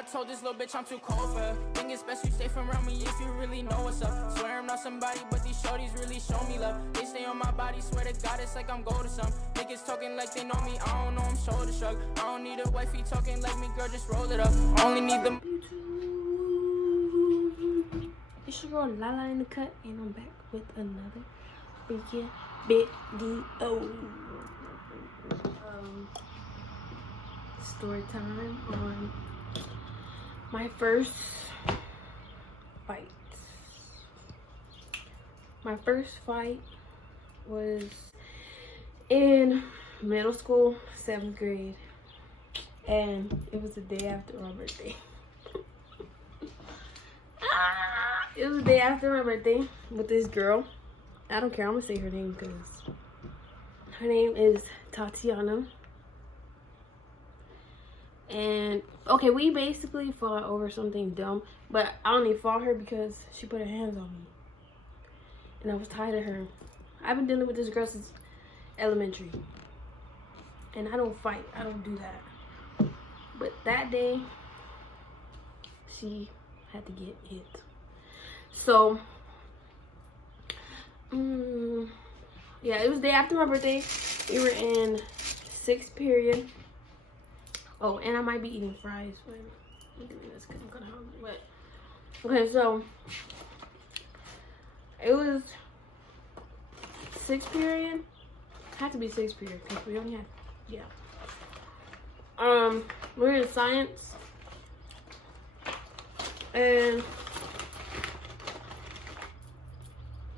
I told this little bitch I'm too cold for her. Think it's best you stay from around me if you really know what's up. Swear I'm not somebody, but these shorties really show me love. They stay on my body, swear to God it's like I'm gold or something. Niggas talking like they know me, I don't know, I'm shoulder shrug. I don't need a wifey talking like me, girl, just roll it up. I only need the... It's your girl Lala in the cut, and I'm back with another freaking video. Story time on my first fight. My first fight was in middle school, 7th grade, and it was the day after my birthday. It was the day after my birthday with this girl. I don't care, I'm gonna say her name because her name is Tatiana. And okay, we basically fought over something dumb, but I only fought her because she put her hands on me and I was tired of her. I've been dealing with this girl since elementary, and I don't fight, I don't do that. But that day she had to get hit. So yeah, it was the day after my birthday. We were in 6th period. Oh, and I might be eating fries, but I'm doing this because I'm kind of hungry. But okay, so it was 6th period. Had to be 6th period because we only had, yeah. We were in science, and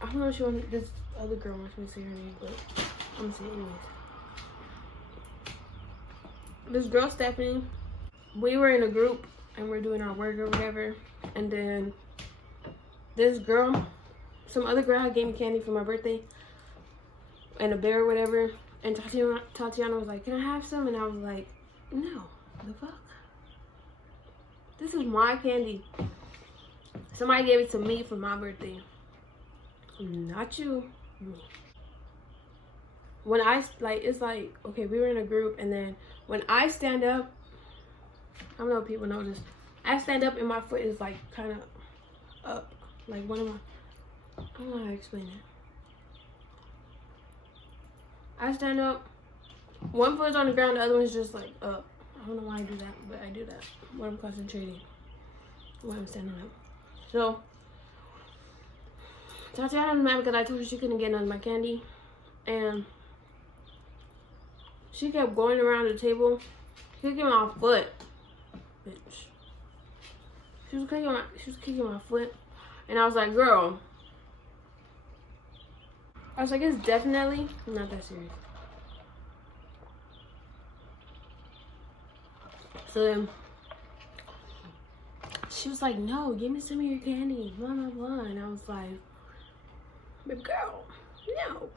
I don't know if she wanted, this other girl wants me to say her name, but I'm gonna say it anyways. This girl, Stephanie, we were in a group and we're doing our work or whatever, and then this girl, some other girl gave me candy for my birthday and a bear or whatever, and Tatiana was like, can I have some? And I was like, no, the fuck? This is my candy. Somebody gave it to me for my birthday, not you. When I, like, it's like, okay, we were in a group, and then when I stand up, I don't know if people know this, I stand up and my foot is like kind of up, like one of my, I don't know how to explain it. I stand up, one foot's on the ground, the other one's just like up. I don't know why I do that, but I do that when I'm concentrating, when I'm standing up. So Tatiana was mad because I told her she couldn't get none of my candy, and she kept going around the table, kicking my foot, bitch. She was kicking my foot, and I was like, girl. I was like, it's definitely not that serious. So then she was like, no, give me some of your candy, blah, blah, blah. And I was like, baby girl, no.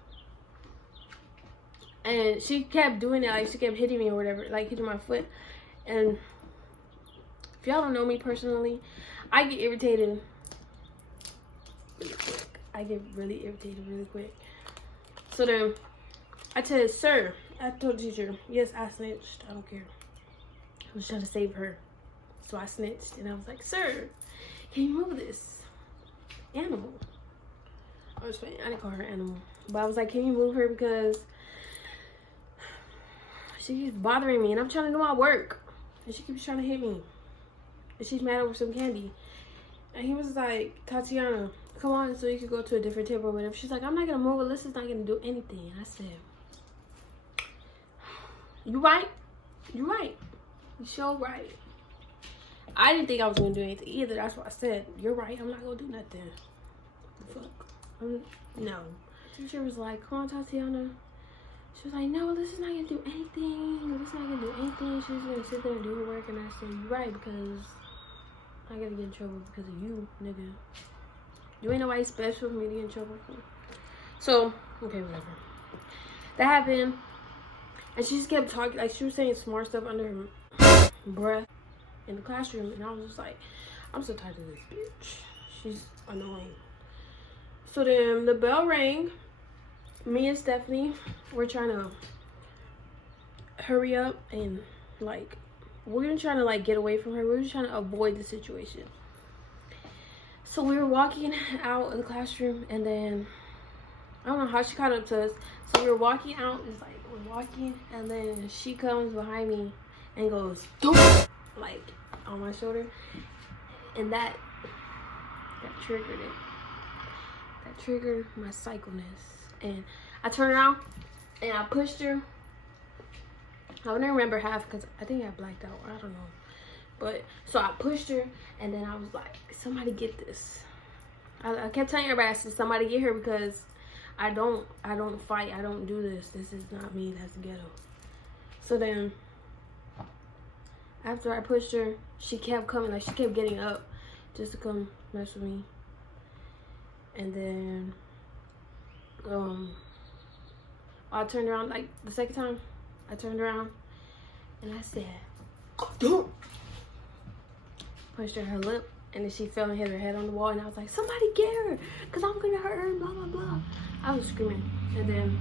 And she kept doing it, like she kept hitting me or whatever, like hitting my foot. And if y'all don't know me personally, I get irritated really quick. I get really irritated really quick. So then I said, sir, I told the teacher, yes, I snitched, I don't care. I was trying to save her. So I snitched and I was like, sir, can you move this animal? I was playing, I didn't call her animal, but I was like, can you move her because she keeps bothering me and I'm trying to do my work and she keeps trying to hit me and she's mad over some candy. And he was like, Tatiana, come on so you can go to a different table or whatever. She's like, I'm not gonna move, Alyssa's not gonna do anything. And I said, you right, you right, you sure right. I didn't think I was gonna do anything either. That's what I said, you're right, I'm not gonna do nothing. The fuck, no. The teacher was like, come on Tatiana. She was like, no, Alyssa's not gonna do anything. Alyssa's not gonna do anything. She's gonna sit there and do her work. And I said, you're right, because I gotta get in trouble because of you, nigga. You ain't nobody special for me to get in trouble for. So, okay, whatever. That happened. And she just kept talking, like she was saying smart stuff under her breath in the classroom. And I was just like, I'm so tired of this bitch. She's annoying. So then the bell rang. Me and Stephanie were trying to hurry up and like we were trying to like get away from her. We were trying to avoid the situation. So we were walking out of the classroom, and then I don't know how she caught up to us. So we were walking out. It's like we're walking, and then she comes behind me and goes, "Doom!" like on my shoulder, and that triggered it. That triggered my psychoness, and I turned around and I pushed her. I don't remember half because I think I blacked out. I don't know. But so I pushed her, and then I was like, somebody get this. I kept telling everybody, I said, somebody get her, because I don't fight. I don't do this. This is not me. That's ghetto. So then after I pushed her, she kept coming. Like, she kept getting up just to come mess with me. And then I turned around, like the second time I turned around and I said, "Don't!" Pushed her lip, and then she fell and hit her head on the wall, and I was like, somebody get her, because I'm gonna hurt her, blah blah blah. I was screaming. And then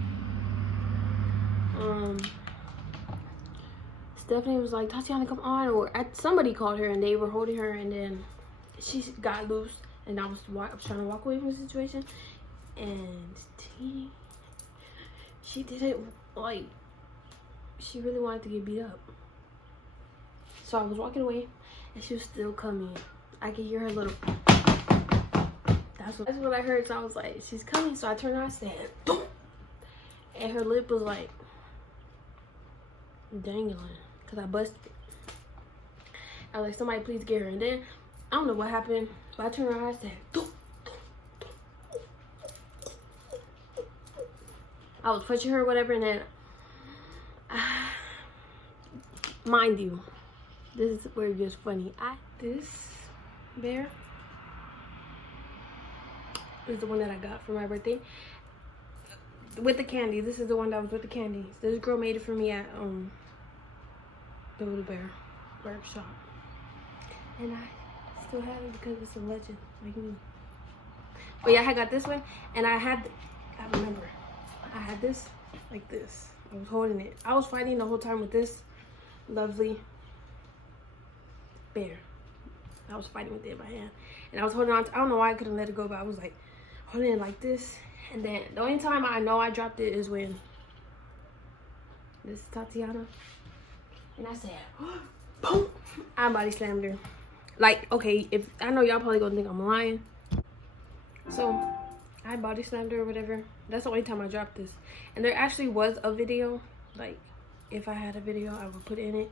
Stephanie was like, Tatiana, come on. Or somebody called her, and they were holding her, and then she got loose, and I was trying to walk away from the situation, and she did it like she really wanted to get beat up. So I was walking away, and she was still coming. I could hear her little. That's what I heard. So I was like, she's coming. So I turned around and said, "Don't!" And her lip was like dangling because I busted it. I was like, somebody please get her. And then I don't know what happened, but I turned around and I said, "Don't!" I was pushing her or whatever, and then mind you, this is where it gets funny. This bear is the one that I got for my birthday with the candy. This is the one that was with the candy. This girl made it for me at the Little Bear workshop, and I still have it because it's a legend like me. But yeah, I got this one, and I remember I had this like this. I was holding it. I was fighting the whole time with this lovely bear. I was fighting with it by hand, and I was holding on to, I don't know why I couldn't let it go, but I was like holding it like this. And then the only time I know I dropped it is when this is Tatiana, and I said, boom, I body slammed her. Like, okay, if I know y'all probably gonna think I'm lying, so I body slammed her or whatever. That's the only time I dropped this. And there actually was a video. Like, if I had a video, I would put in it,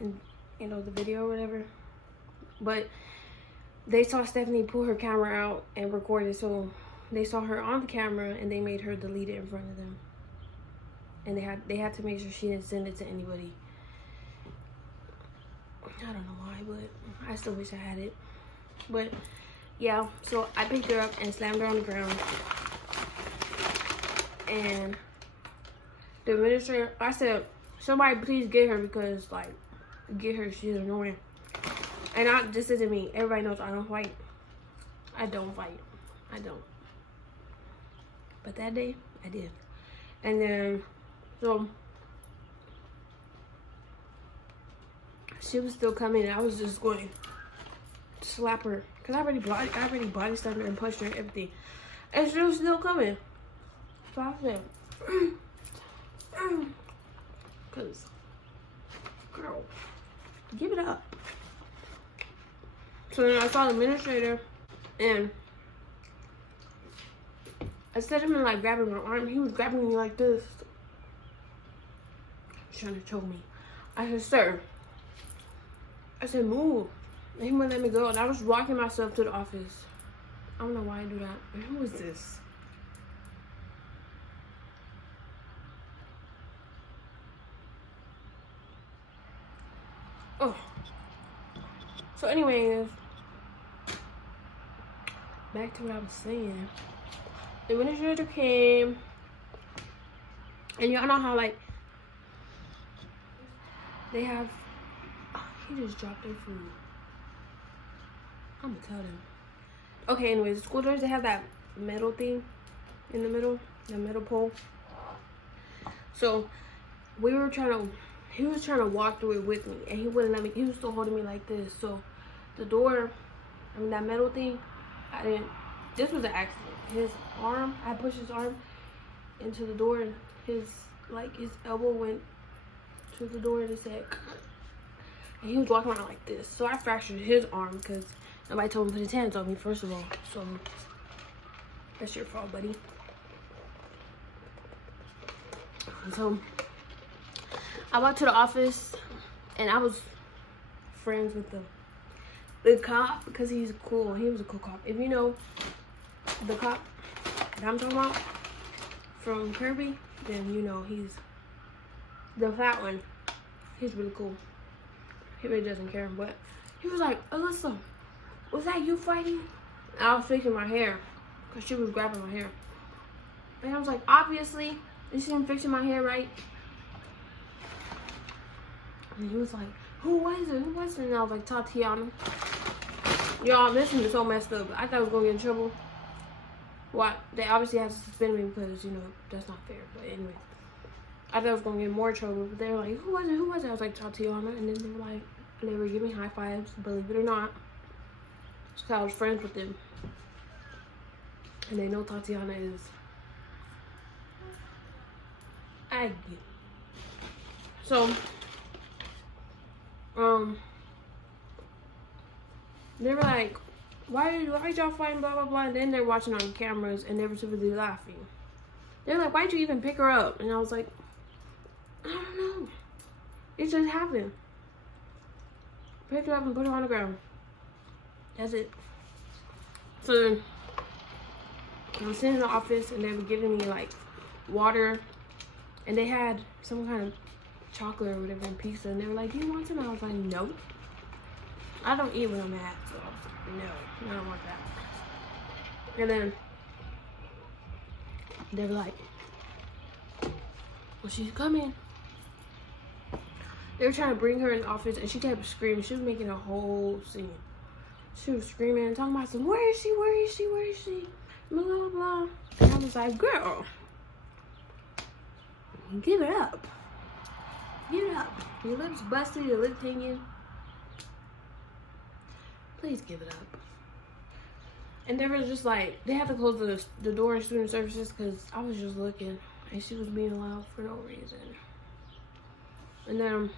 and you know, the video or whatever. But they saw Stephanie pull her camera out and record it, so they saw her on the camera, and they made her delete it in front of them. And they had to make sure she didn't send it to anybody. I don't know why, but I still wish I had it. But yeah, so I picked her up and slammed her on the ground. And the administrator, I said, somebody please get her, because like, get her, she's annoying. And this isn't me. Everybody knows I don't fight. I don't fight. I don't. But that day, I did. And then, so she was still coming, and I was just going to slap her, because I already body slammed her and punched her and everything, and she was still coming. So I said, because, girl, give it up. So then I saw the administrator, and instead of him like grabbing my arm, he was grabbing me like this, trying to choke me. I said, sir. I said, move. And he wouldn't let me go, and I was walking myself to the office. I don't know why I do that. And who is this? Oh. So anyways, back to what I was saying. The administrator came, and y'all know how like they have, he just dropped their food. I'm gonna tell them. Okay, anyways, the school doors, they have that metal thing in the middle, the metal pole. So we were trying to he was trying to walk through it with me, and he wouldn't let me. He was still holding me like this. So the door, I mean that metal thing, I didn't. This was an accident. His arm, I pushed his arm into the door, and his elbow went to the door, and it said, and he was walking around like this. So I fractured his arm because nobody told him to put his hands on me, first of all. So that's your fault, buddy. And so I went to the office, and I was friends with the cop because he's cool. He was a cool cop. If you know the cop that I'm talking about from Kirby, then you know he's the fat one. He's really cool. He really doesn't care. But he was like, Alyssa, was that you fighting? And I was fixing my hair because she was grabbing my hair. And I was like, obviously, you see him fixing my hair, right? And he was like, who was it? Who was it? And I was like, Tatiana. Y'all, this is so messed up. I thought I was going to get in trouble. Well, they obviously had to suspend me because, you know, that's not fair. But anyway, I thought I was going to get more trouble. But they were like, who was it? Who was it? I was like, Tatiana. And then they were like, they were giving me high fives, believe it or not. So I was friends with them. And they know Tatiana is Aggie. So, they were like, why y'all fighting, blah, blah, blah. And then they're watching on cameras and they were typically laughing. They're like, why'd you even pick her up? And I was like, I don't know. It just happened. Picked her up and put her on the ground. That's it. So then, I was sitting in the office and they were giving me like water. And they had some kind of chocolate or whatever and pizza. And they were like, do you want some? I was like, no. I don't eat when I'm mad. So I was like, no, I don't want that. And then they were like, well, she's coming. They were trying to bring her in the office and she kept screaming. She was making a whole scene. She was screaming and talking about some, where is she? Where is she? Where is she? Blah, blah, blah. And I was like, girl, give it up. Give it up. Your lips busted, your lips hanging. Please give it up. And they were just like, they had to close the door in student services because I was just looking and she was being loud for no reason. And then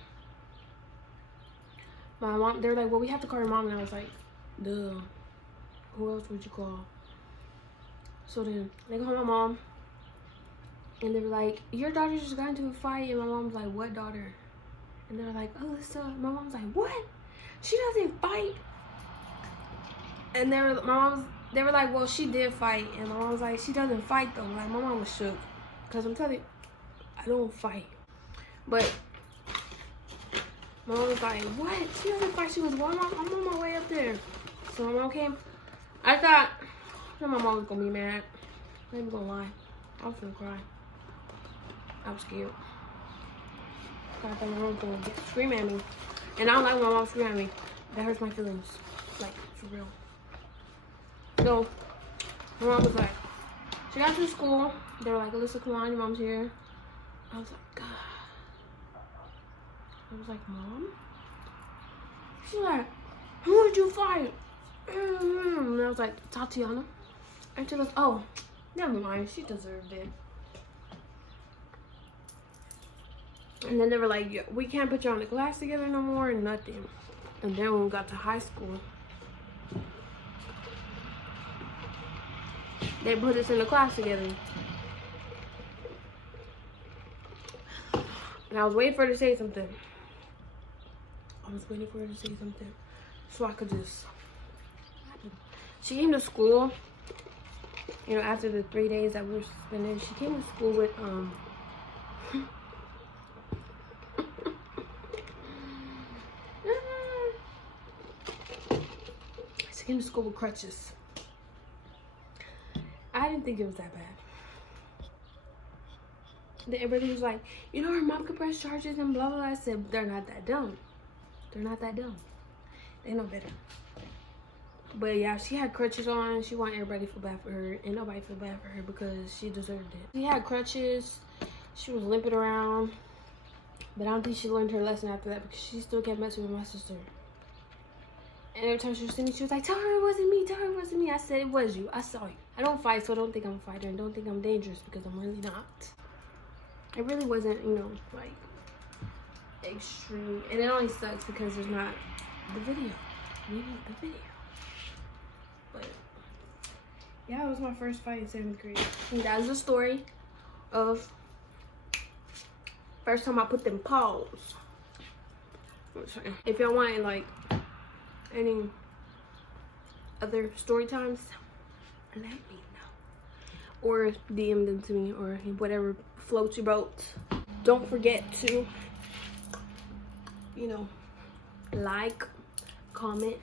my mom, they were like, well, we have to call your mom. And I was like, duh, who else would you call? So then they called my mom and they were like, your daughter just got into a fight. And my mom was like, what daughter? And they were like, Alyssa. My mom was like, what? She doesn't fight. And they were like, well, she did fight. And my mom was like, she doesn't fight though. Like, my mom was shook. Because I'm telling you, I don't fight. But my mom was like, what? She doesn't fight. She was, well, I'm on my way up there. So my mom came. I thought my mom was going to be mad. I ain't gonna lie. I was going to cry. I was scared. I thought my mom was going to scream at me. And I don't like when my mom scream at me. That hurts my feelings. Like, for real. So, my mom was like, she got to school. They were like, Alyssa, come on, your mom's here. I was like, God. I was like, Mom? She's like, who did you fight? And I was like, Tatiana. And she goes, oh, never mind. She deserved it. And then they were like, yeah, we can't put you on the class together no more, and nothing. And then when we got to high school, they put us in the class together. And I was waiting for her to say something. I was waiting for her to say something so I could just... She came to school, you know, after the 3 days that we were suspended. She came to school with, she came to school with crutches. I didn't think it was that bad. Everybody was like, you know, her mom could press charges and blah, blah, blah. I said, they're not that dumb. They're not that dumb. They know better. But yeah, she had crutches on. She wanted everybody to feel bad for her. And nobody feel bad for her because she deserved it. She had crutches. She was limping around. But I don't think she learned her lesson after that because she still kept messing with my sister. And every time she was seeing me, she was like, tell her it wasn't me, tell her it wasn't me. I said, it was you. I saw you. I don't fight, so don't think I'm a fighter. And don't think I'm dangerous because I'm really not. It really wasn't, you know, like, extreme. And it only sucks because there's not the video. We need the video. But, yeah, it was my first fight in 7th grade. And that was the story of first time I put them paws. If y'all want, like, any other story times, let me know. Or DM them to me or whatever floats your boat. Don't forget to, you know, like, comment,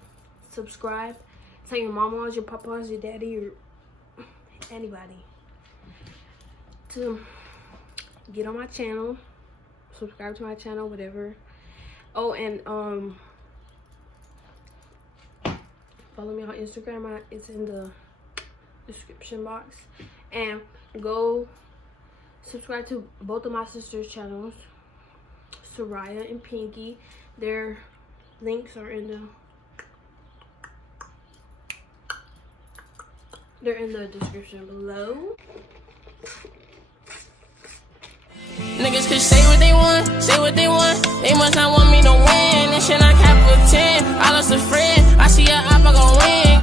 subscribe. Tell your mamas, your papas, your daddy, or anybody to get on my channel, subscribe to my channel, whatever. Oh, and follow me on Instagram. It's in the description box. And go subscribe to both of my sisters' channels, Soraya and Pinky. Their links are in the description below. Niggas could say what they want, say what they want. They must not want me to win. This shit not capital 10. I lost a friend. I see a op, I gon' win.